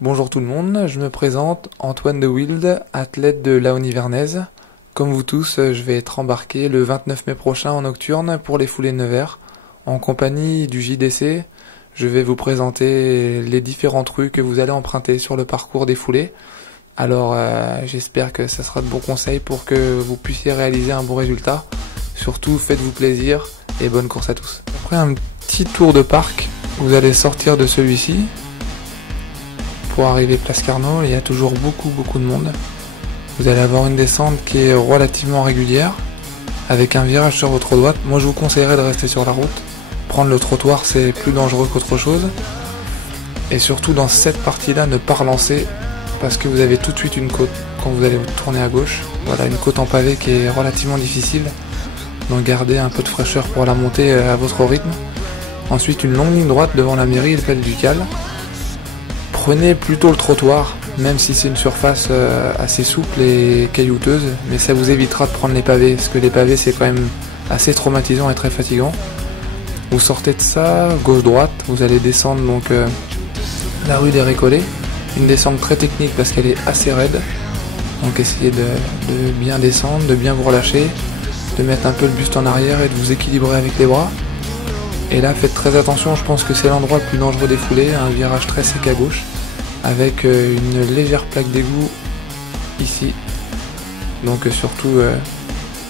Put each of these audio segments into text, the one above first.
Bonjour tout le monde, je me présente, Antoine de Wild, athlète de Laon-Nivernaise. Comme vous tous, je vais être embarqué le 29 mai prochain en nocturne pour les foulées de Nevers. En compagnie du JDC, je vais vous présenter les différentes rues que vous allez emprunter sur le parcours des foulées. Alors j'espère que ça sera de bons conseils pour que vous puissiez réaliser un bon résultat. Surtout faites-vous plaisir et bonne course à tous. Après un petit tour de parc, vous allez sortir de celui-ci. Pour arriver place Carnot, il y a toujours beaucoup de monde. Vous allez avoir une descente qui est relativement régulière, avec un virage sur votre droite. Moi je vous conseillerais de rester sur la route. Prendre le trottoir c'est plus dangereux qu'autre chose. Et surtout dans cette partie-là, ne pas relancer, parce que vous avez tout de suite une côte quand vous allez tourner à gauche. Voilà, une côte en pavé qui est relativement difficile. Donc gardez un peu de fraîcheur pour la montée à votre rythme. Ensuite une longue ligne droite devant la mairie et le Palais Ducal. Prenez plutôt le trottoir, même si c'est une surface assez souple et caillouteuse, mais ça vous évitera de prendre les pavés, parce que les pavés c'est quand même assez traumatisant et très fatigant. Vous sortez de ça, gauche-droite, vous allez descendre donc la rue des Récollets, une descente très technique parce qu'elle est assez raide, donc essayez de bien descendre, de bien vous relâcher, de mettre un peu le buste en arrière et de vous équilibrer avec les bras. Et là faites très attention, je pense que c'est l'endroit le plus dangereux des foulées, un virage très sec à gauche, avec une légère plaque d'égout ici. Donc surtout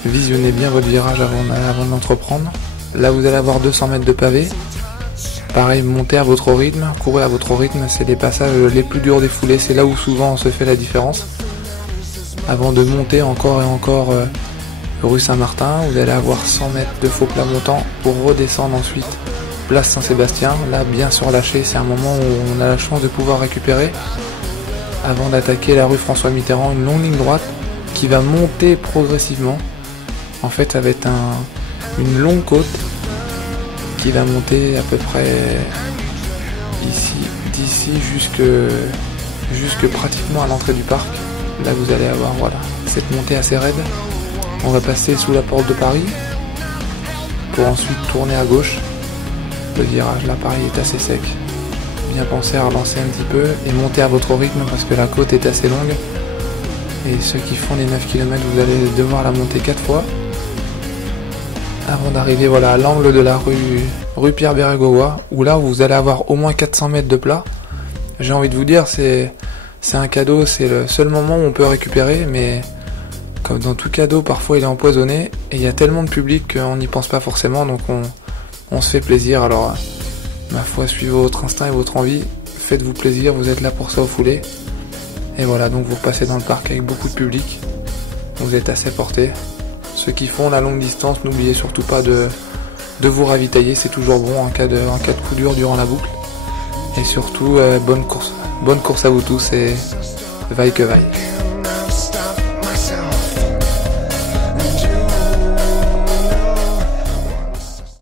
visionnez bien votre virage avant d'entreprendre. Là vous allez avoir 200 mètres de pavé. Pareil, montez à votre rythme, courez à votre rythme, c'est les passages les plus durs des foulées, c'est là où souvent on se fait la différence. Avant de monter encore et encore rue Saint-Martin, vous allez avoir 100 mètres de faux plat montant pour redescendre ensuite place Saint-Sébastien. Là bien surlâché, c'est un moment où on a la chance de pouvoir récupérer avant d'attaquer la rue François Mitterrand, une longue ligne droite qui va monter progressivement. En fait ça va être une longue côte qui va monter à peu près ici, d'ici jusque pratiquement à l'entrée du parc. Là vous allez avoir voilà cette montée assez raide. On va passer sous la porte de Paris pour ensuite tourner à gauche. Le virage là Paris est assez sec. Bien penser à relancer un petit peu et monter à votre rythme parce que la côte est assez longue. Et ceux qui font les 9 km, vous allez devoir la monter 4 fois. Avant d'arriver voilà, à l'angle de la rue Pierre-Bérégovoy, où là vous allez avoir au moins 400 mètres de plat. J'ai envie de vous dire, c'est un cadeau, c'est le seul moment où on peut récupérer, mais comme dans tout cadeau, parfois il est empoisonné, et il y a tellement de public qu'on n'y pense pas forcément, donc on se fait plaisir. Alors, ma foi, suivez votre instinct et votre envie, faites-vous plaisir, vous êtes là pour ça au foulée. Et voilà, donc vous repassez dans le parc avec beaucoup de public, vous êtes assez porté. Ceux qui font la longue distance, n'oubliez surtout pas de vous ravitailler, c'est toujours bon en cas de coup dur durant la boucle. Et surtout, bonne course à vous tous et vaille que vaille.